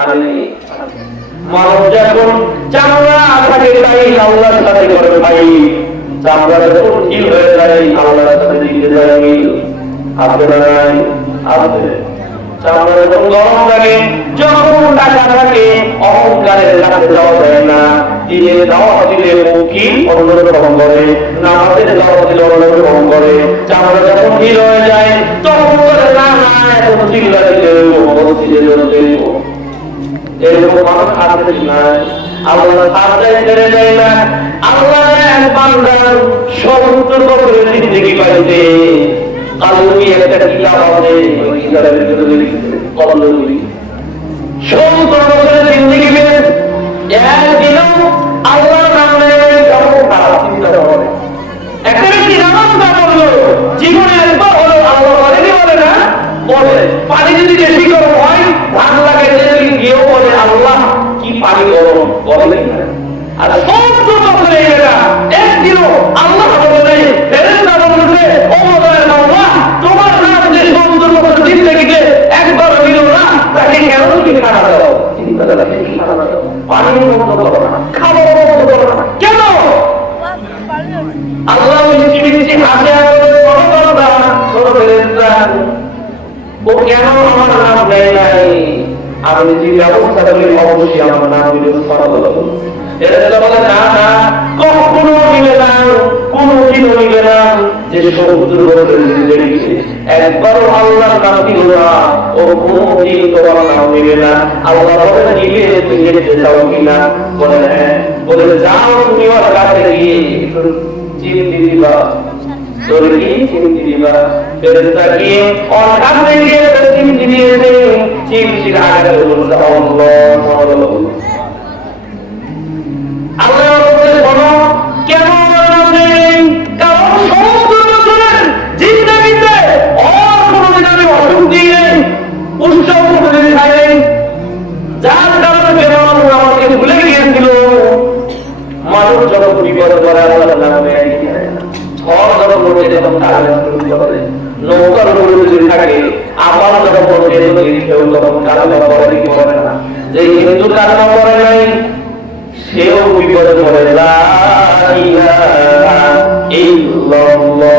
আরে মানব যখন চামড়া থাকে তাই আল্লাহর সাথে করে ভাই, চামড়া যখন ঢিল হয়ে যায় আল্লাহর সাথে দিতে যায়। আপনারাই আপনি চামড়া যখন গরম থাকে, যখন টাকা থাকে, অহংকারের কাছে যাওয়া যায় না। দিলে দাওয়া দিলে মুখী অন্যরকম করে, নামাজের দাওয়া দিলে অন্যরকম করে। চামড়া যখন ঢিল হয়ে যায় তখন বলে না না এখন চিল্লা দিতে দেব। এরকম মানুষ আছে নাই? আল্লাহ সাহায্য করে দেয় না। আল্লাহ এক বান্দার 70 বছরের জিন্দেগি পাইতে কালুই একটা কিতাব আছে, ওই কিতাবের ভিতরে কলমে 70 বছরের জিন্দেগি পেয়ে একদিনও আল্লাহর নামে কেমন খারাপ চিন্তা করে। একটা ব্যক্তি নামাজ না পড়লো, জীবনে একবার হলো আল্লাহ বলেনি, বলে না বলে। পানি যদি বেশি গরম হয় ধান লাগাইতে গিয়েও বলে আল্লাহ কি পানি গরম, বলে না। আর 70 বছরে এরা একদিনও আল্লাহ বলে ফেরেশতা বলছে ও মোদের আল্লাহ তোমার নাম যে 70 বছর জিন্দেগিতে একবার হইল না, তাকে কেন কি খানা দাও? চিন্তা করে কি খানা দাও? পানি বন্ধ করো না, খাবার বন্ধ করো না, কেন? আল্লাহ মিষ্টি মিষ্টি হাসে বড় বড় দান ছোট ফেরেশতা ও কেন আমার নাম দেয় নাই? আমি যে ব্যবস্থা করি অবশ্যই আমার নাম দিলে ফরজ। এরা বলে না না কখনো মিলে না, কোনদিনও মিলে না যে 70 বছরের জিন্দেগি একবারও আল্লাহর নাম দিল না, ও কোনদিন তোমার নাম নিবে না। আল্লাহ বলে নিবে তুমি যেতে চাও কিনা? বলে হ্যাঁ। বলে যাও তুমি ওর কাছে গিয়ে চিমটি দিবা, তোরে কি চিমটি দিবা? ফেরেশতা গিয়ে ওর কাছে গিয়ে চিমটি দিয়েছে, চিমটির আগে বলছে আল্লাহ। আল্লাহ বলতে বলো কেন নাম নেই? কারণ 70 বছরের জিন্দেগিতে আর কোনদিন আমি অসুখ দিয়ে উৎসব কোনদিন খাইনি, যার কারণে বেরোনো আমাকে ভুলে গিয়েছিল। মানুষ যখন বিপদ করে আল্লাহর নামে ঝড় যখন পড়ে তখন কারণে করে, নৌকার উপরে যদি থাকে আবার যখন পড়ে কেউ তখন কারণে করে কি করে না। যে হিন্দু কারণে করে নাই সেও বিপদে পড়ে। লা ইলাহা ইল্লাল্লাহ